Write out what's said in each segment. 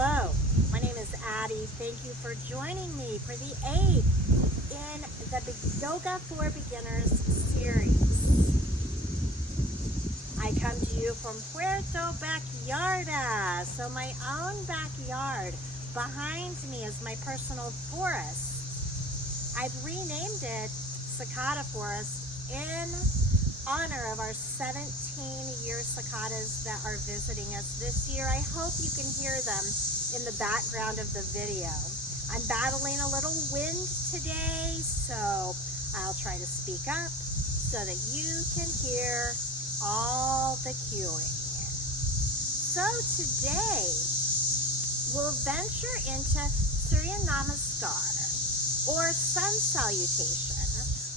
Hello, my name is Addie. Thank you for joining me for the 8th in the Yoga for Beginners series. I come to you from Puerto Vallarta, so my own backyard. Behind me is my personal forest. I've renamed it Cicada Forest in honor of our 17-year cicadas that are visiting us this year. I hope you can hear them in the background of the video. I'm battling a little wind today, so I'll try to speak up so that you can hear all the cueing. So today, we'll venture into Surya Namaskar, or Sun Salutation,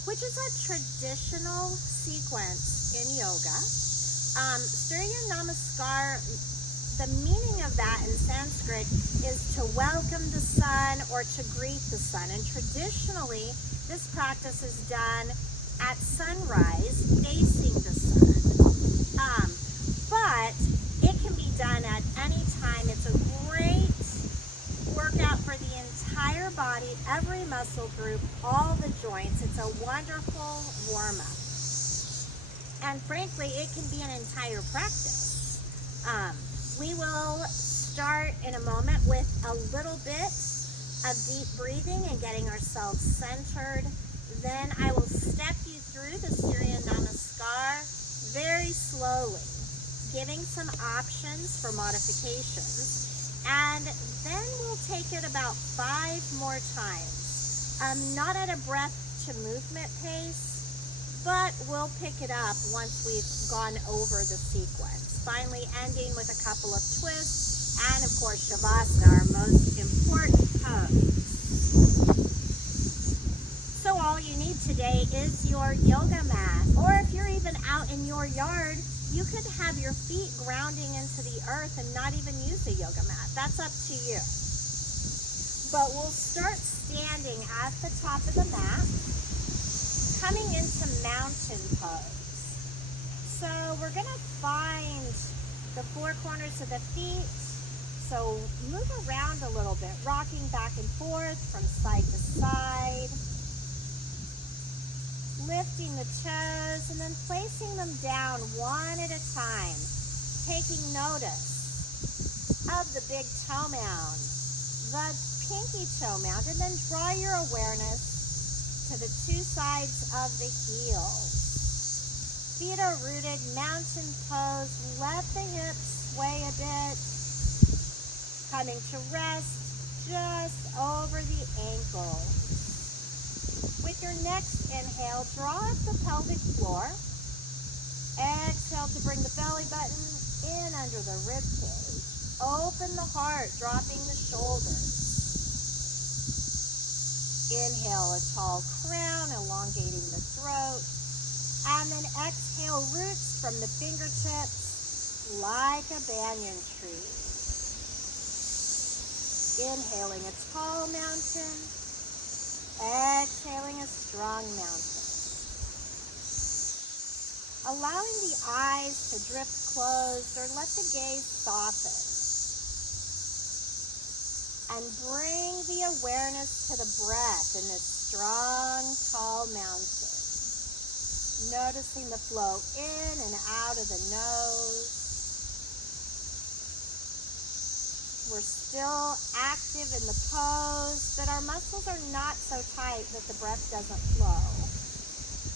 which is a traditional sequence in yoga. Surya Namaskar, the meaning of that in Sanskrit is to welcome the sun or to greet the sun. And traditionally, this practice is done at sunrise, facing the sun. But it can be done at any time. It's a great workout for the entire body, every muscle group, all the joints. It's a wonderful warm-up. And frankly, it can be an entire practice. We will start in a moment with a little bit of deep breathing and getting ourselves centered. Then I will step you through the Surya Namaskar very slowly, giving some options for modifications. And then we'll take it about 5 more times. Not at a breath to movement pace, but we'll pick it up once we've gone over the sequence. Finally ending with a couple of twists and of course Shavasana, our most important pose. So all you need today is your yoga mat, or if you're even out in your yard, you could have your feet grounding into the earth and not even use a yoga mat. That's up to you. But we'll start standing at the top of the mat, coming into mountain pose. So we're going to find the 4 corners of the feet. So move around a little bit, rocking back and forth from side to side. Lifting the toes and then placing them down one at a time, taking notice of the big toe mound, the pinky toe mound, and then draw your awareness to the 2 sides of the heels. Feet are rooted, mountain pose, let the hips sway a bit, coming to rest just over the ankles. With your next inhale, draw up the pelvic floor. Exhale to bring the belly button in under the rib cage. Open the heart, dropping the shoulders. Inhale, a tall crown, elongating the throat. And then exhale, roots from the fingertips like a banyan tree. Inhaling a tall mountain. Exhaling a strong mountain. Allowing the eyes to drift closed or let the gaze soften. And bring the awareness to the breath in this strong, tall mountain. Noticing the flow in and out of the nose. We're still active in the pose, but our muscles are not so tight that the breath doesn't flow.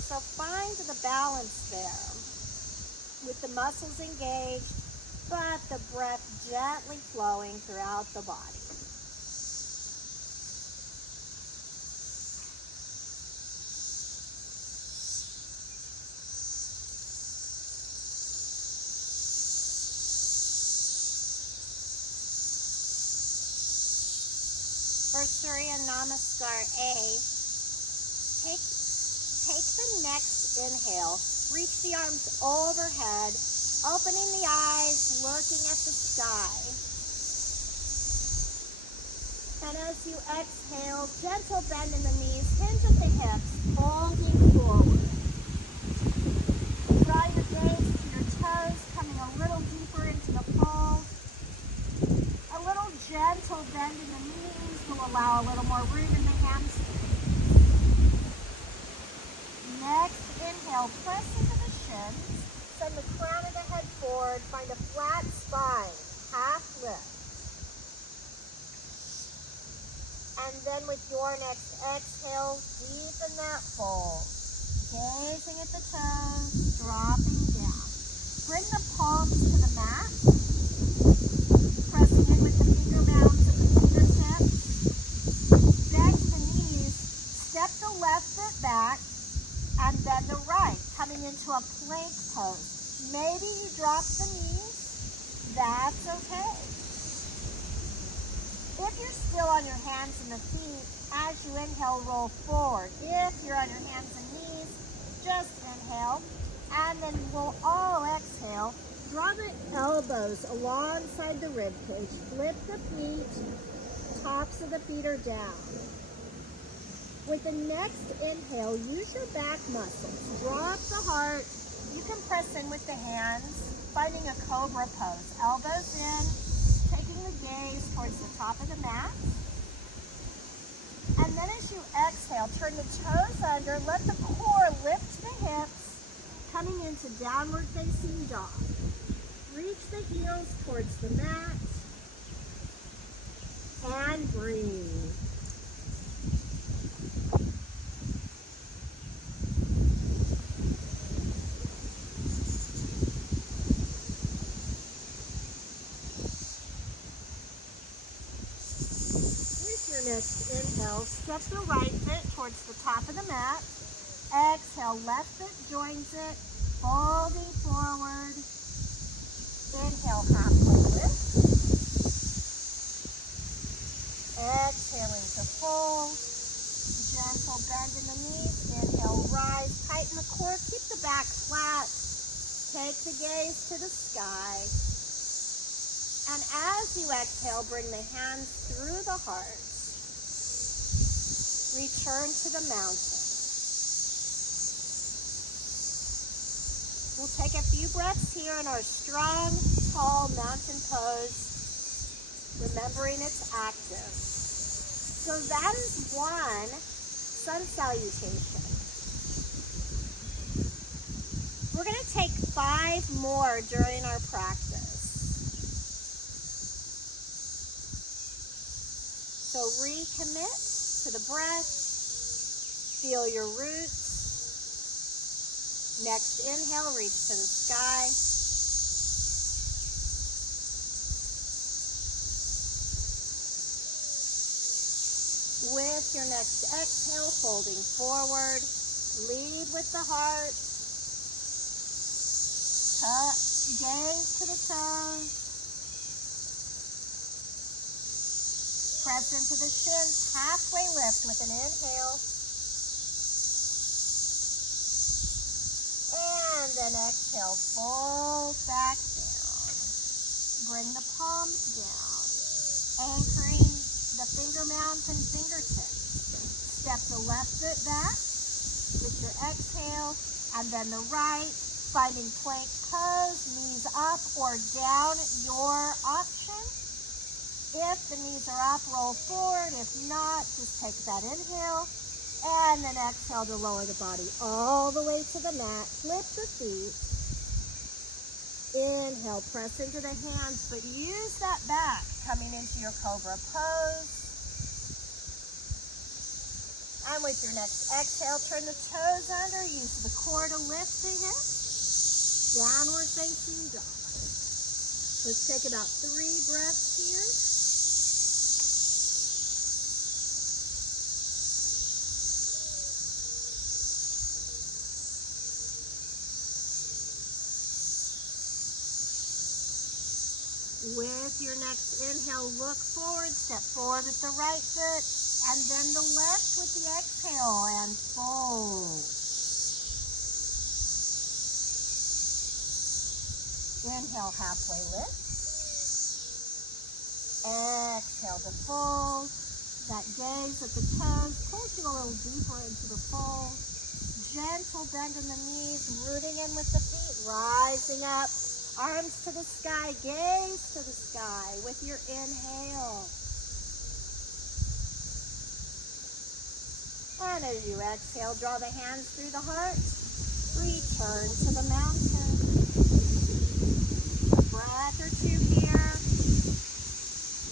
So find the balance there with the muscles engaged, but the breath gently flowing throughout the body. For Surya Namaskar A, take the next inhale, reach the arms overhead, opening the eyes, looking at the sky. And as you exhale, gentle bend in the knees, hinge at the hips, folding forward. Draw your gaze to your toes, coming a little deeper into the fold. A little gentle gentle bend in the knees to allow a little more room in the hamstrings. Next, inhale, press into the shins. Send the crown of the head forward. Find a flat spine, half lift. And then with your next exhale, deepen that fold. Gazing at the toes, dropping down. Bring the palms to the mat. Pressing in with the finger mounds and the fingertips. Bend the knees. Step the left foot back and then the right, coming into a plank pose. Maybe you drop the knees. That's okay. If you're still on your hands and the feet, as you inhale, roll forward. If you're on your hands and knees, just inhale, and then we'll all exhale. Draw the elbows alongside the rib cage. Flip the feet, tops of the feet are down. With the next inhale, use your back muscles. Drop the heart. You can press in with the hands, finding a cobra pose. Elbows in, taking the gaze towards the top of the mat. And then as you exhale, turn the toes under, let the core lift the hips, coming into downward facing dog. Reach the heels towards the mat, and breathe. Next inhale, step the right foot towards the top of the mat. Exhale, left foot joins it, folding forward. Inhale, halfway lift. Exhaling to fold. Gentle bend in the knees. Inhale, rise, tighten the core, keep the back flat. Take the gaze to the sky. And as you exhale, bring the hands through the heart. Return to the mountain. We'll take a few breaths here in our strong, tall mountain pose, remembering it's active. So that is one sun salutation. We're going to take 5 more during our practice. So recommit to the breath, feel your roots. Next inhale, reach to the sky. With your next exhale, folding forward, lead with the heart. Gaze to the toes. Press into the shins, halfway lift with an inhale. And then exhale, fold back down. Bring the palms down, anchoring the finger mounds and fingertips. Step the left foot back with your exhale, and then the right, finding plank pose, knees up or down, your option. If the knees are up, roll forward. If not, just take that inhale. And then exhale to lower the body all the way to the mat. Flip the feet. Inhale, press into the hands, but use that back coming into your cobra pose. And with your next exhale, turn the toes under. Use the core to lift the hips. Downward facing dog. Let's take about 3 breaths here. With your next inhale, look forward, step forward with the right foot, and then the left with the exhale, and fold. Inhale, halfway lift. Exhale to fold. That gaze at the toes pulls you a little deeper into the fold. Gentle bend in the knees, rooting in with the feet, rising up. Arms to the sky, gaze to the sky with your inhale. And as you exhale, draw the hands through the heart. Return to the mountain. A breath or two here.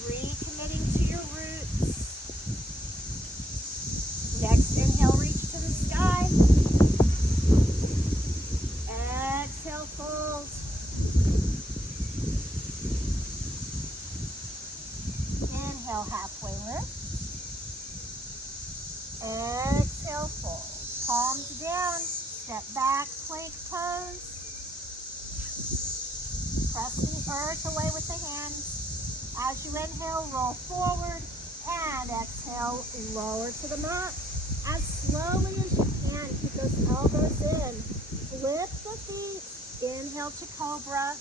Recommitting to your roots. Next inhale, reach to the sky. Exhale, fold. Inhale, halfway lift. Exhale, fold. Palms down. Step back, plank pose. Press the earth away with the hands. As you inhale, roll forward. And exhale, lower to the mat. As slowly as you can, keep those elbows in. Flip the feet. Inhale to cobra.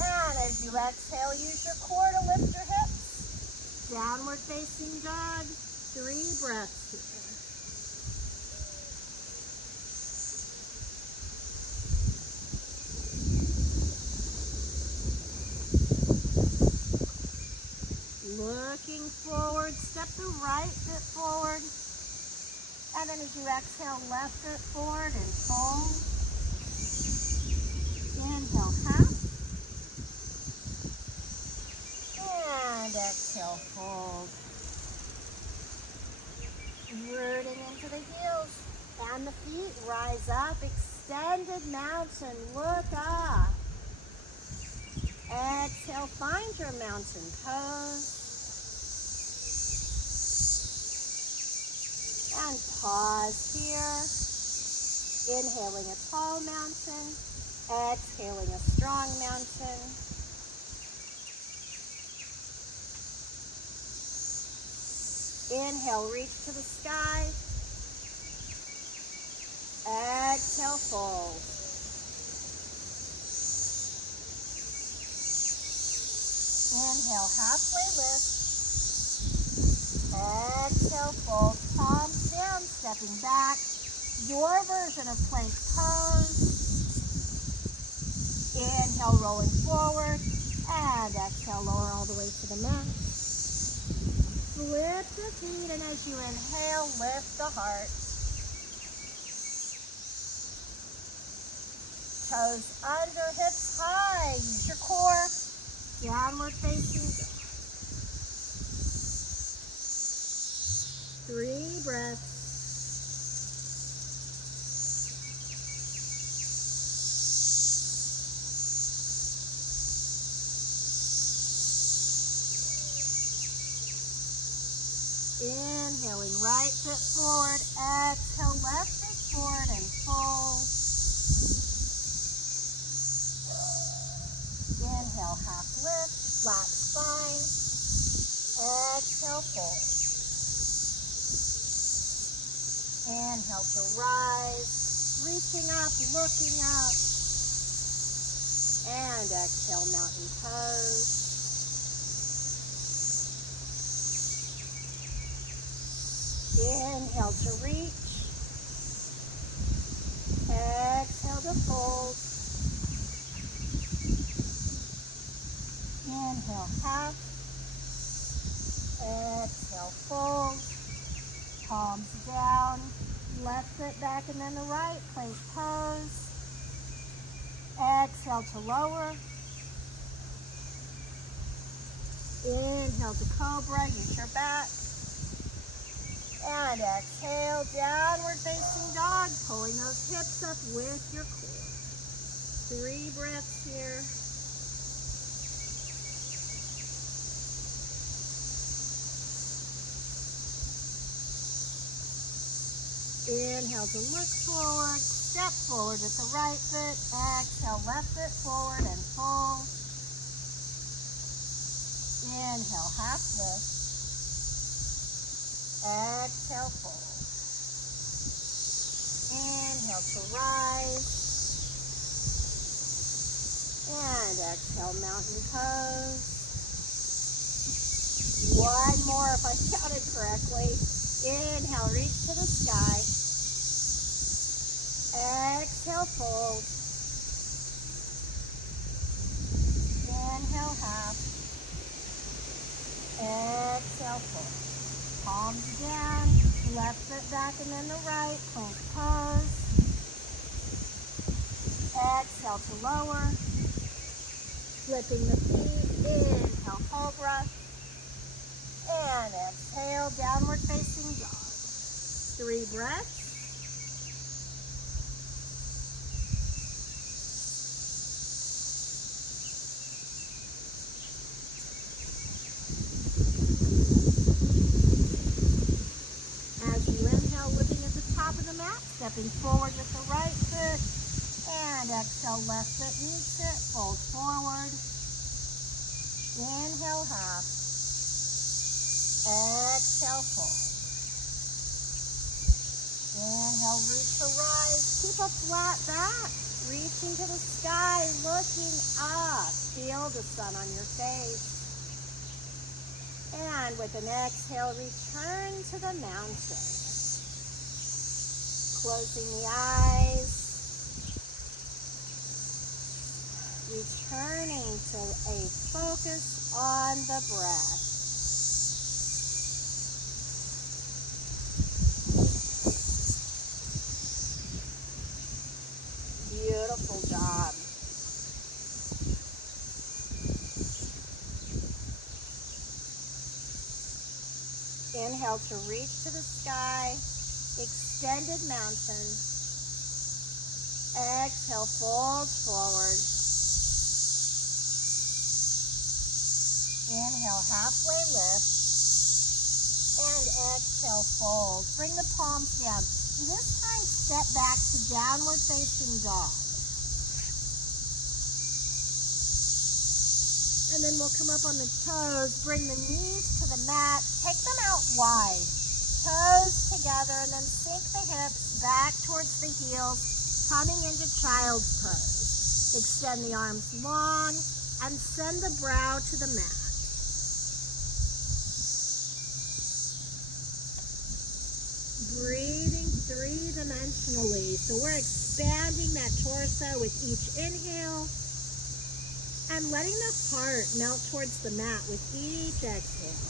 And as you exhale, use your core to lift your hips. Downward facing dog. 3 breaths here. Looking forward, step the right foot forward. And then as you exhale, left foot forward and fold. Inhale, half. And exhale, fold. Rooting into the heels. And the feet rise up, extended mountain, look up. Exhale, find your mountain pose. And pause here. Inhaling a tall mountain. Exhaling a strong mountain. Inhale, reach to the sky. Exhale, fold. Inhale, halfway lift. Exhale, fold. Palms down, stepping back. Your version of plank pose. Inhale, rolling forward. And exhale, lower all the way to the mat. Flip the feet, and as you inhale, lift the heart. Toes under, hips high. Use your core. Downward facing dog. 3 breaths. Inhaling, right foot forward. Exhale, left foot forward and fold. Inhale, half lift, flat spine. Exhale, fold. Inhale to rise, reaching up, looking up. And exhale, mountain pose. Inhale to reach. Exhale to fold. Inhale, half. Exhale, fold. Palms down. Left foot back and then the right. Plank pose. Exhale to lower. Inhale to cobra. Use your back. And exhale, downward facing dog, pulling those hips up with your core. 3 breaths here. Inhale to look forward, step forward with the right foot. Exhale, left foot forward and fold. Inhale, half lift. Exhale, fold. Inhale to rise. And exhale, mountain pose. 1 more if I counted correctly. Inhale, reach to the sky. Exhale, fold. Inhale, half. Exhale. exhale, fold. Palms down, left foot back and then the right, plank pose. Exhale to lower. Flipping the feet, inhale, cobra. And exhale, downward facing dog. 3 breaths. As you inhale, lifting at the top of the mat, stepping forward with the right foot. And exhale, left foot meets it, fold forward. Inhale, half. Exhale, fold. Inhale, root to rise. Keep a flat back. Reaching to the sky, looking up. Feel the sun on your face. And with an exhale, return to the mountain. Closing the eyes. Returning to a focus on the breath. Beautiful job. Inhale to reach to the sky, extended mountain. Exhale, fold forward. Inhale, halfway lift. And exhale, fold. Bring the palms down. This time, step back to downward facing dog. And then we'll come up on the toes, bring the knees to the mat, take them out wide. Toes together, and then sink the hips back towards the heels, coming into child's pose. Extend the arms long and send the brow to the mat. Breathing 3-dimensionally. So we're expanding that torso with each inhale and letting the heart melt towards the mat with each exhale.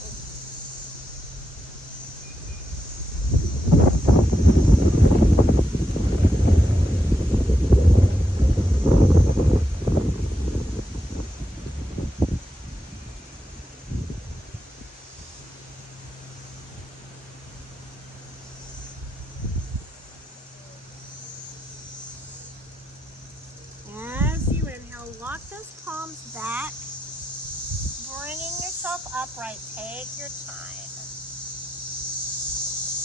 Walk those palms back, bringing yourself upright. Take your time.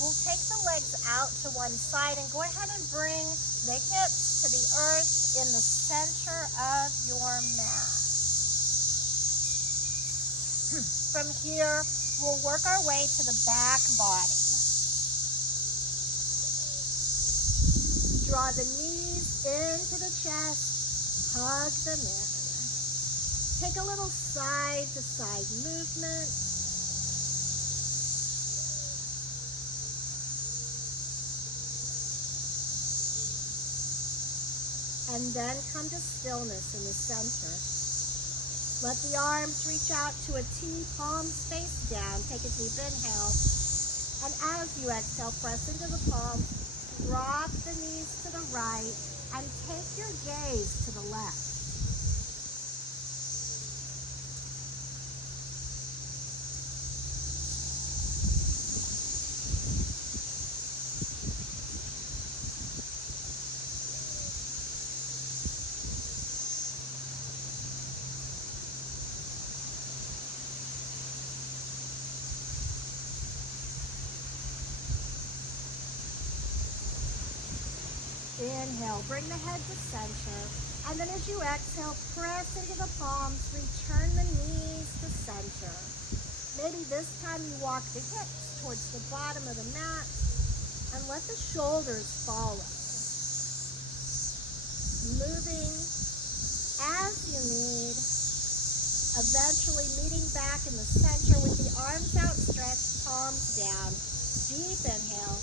We'll take the legs out to one side and go ahead and bring the hips to the earth in the center of your mat. From here, we'll work our way to the back body. Draw the knees into the chest. Hug them in. Take a little side-to-side movement. And then come to stillness in the center. Let the arms reach out to a T, palms face down. Take a deep inhale. And as you exhale, press into the palms. Drop the knees to the right. And take your gaze to the left. Inhale, bring the head to center. And then as you exhale, press into the palms, return the knees to center. Maybe this time you walk the hips towards the bottom of the mat and let the shoulders follow. Moving as you need, eventually meeting back in the center with the arms outstretched, palms down. Deep inhale.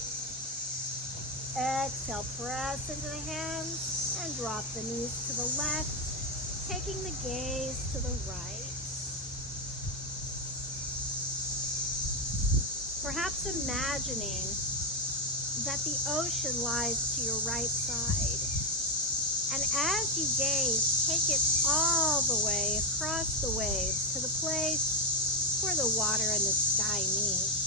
Exhale, press into the hands and drop the knees to the left, taking the gaze to the right. just imagining that the ocean lies to your right side. And as you gaze, take it all the way across the waves to the place where the water and the sky meet.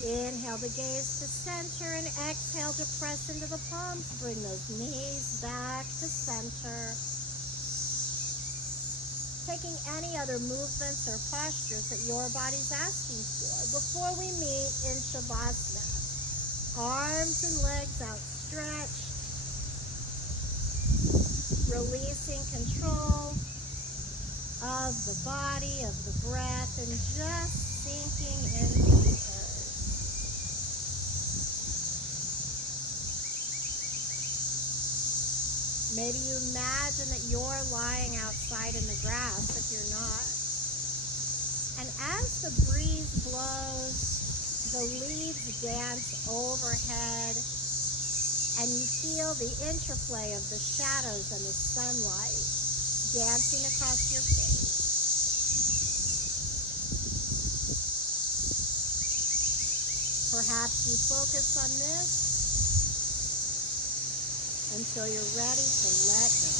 Inhale to gaze to center and exhale to press into the palms. Bring those knees back to center. Taking any other movements or postures that your body's asking for before we meet in Shavasana. Arms and legs outstretched. Releasing control of the body, of the breath, and just sinking into the earth. Maybe you imagine that you're lying outside in the grass if you're not. And as the breeze blows, the leaves dance overhead, and you feel the interplay of the shadows and the sunlight dancing across your face. Perhaps you focus on this until you're ready to let go.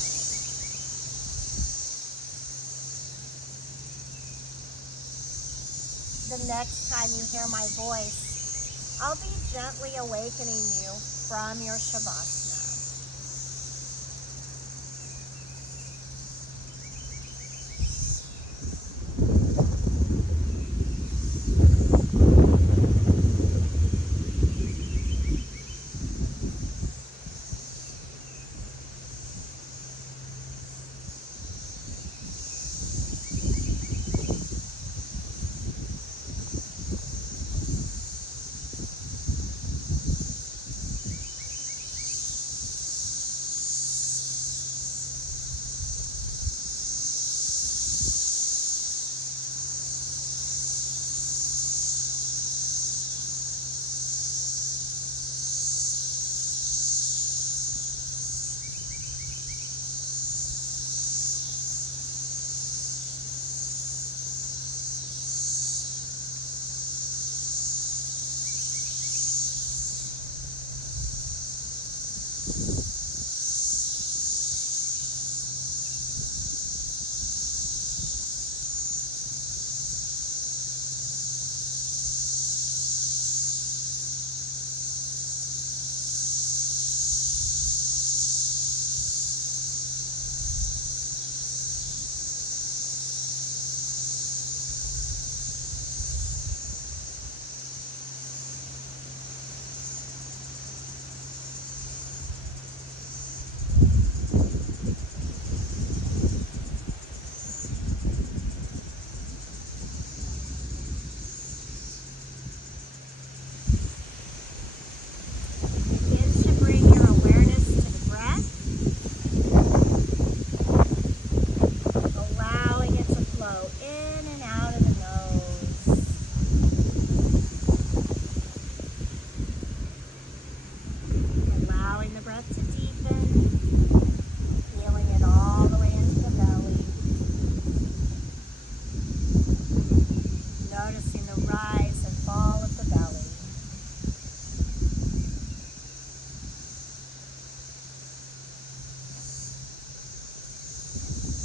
The next time you hear my voice, I'll be gently awakening you from your Shavasana.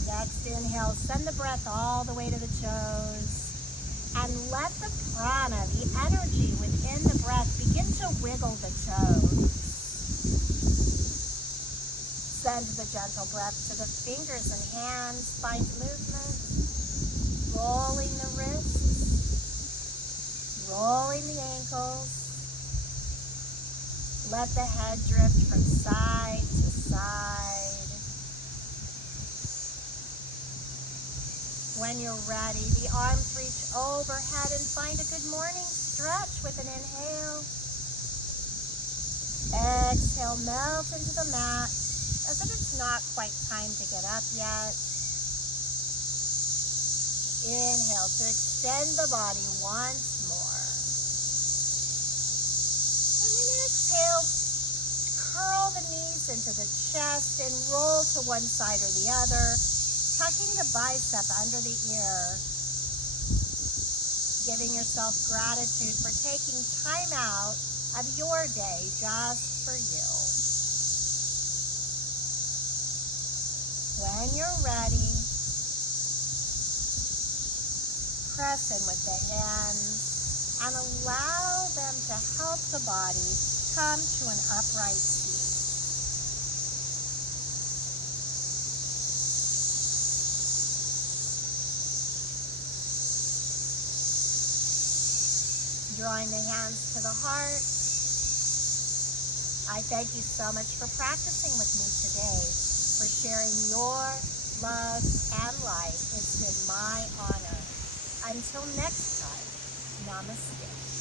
Next inhale, send the breath all the way to the toes. And let the prana, the energy within the breath, begin to wiggle the toes. Send the gentle breath to the fingers and hands. Find movement. Rolling the wrists. Rolling the ankles. Let the head drift from side to side. When you're ready, the arms reach overhead and find a good morning stretch with an inhale. Exhale, melt into the mat as if it's not quite time to get up yet. Inhale to extend the body once more. And then exhale, curl the knees into the chest and roll to one side or the other, tucking the bicep under the ear, giving yourself gratitude for taking time out of your day just for you. When you're ready, press in with the hands and allow them to help the body come to an upright seat. Drawing the hands to the heart. I thank you so much for practicing with me today, for sharing your love and light. It's been my honor. Until next time, namaste.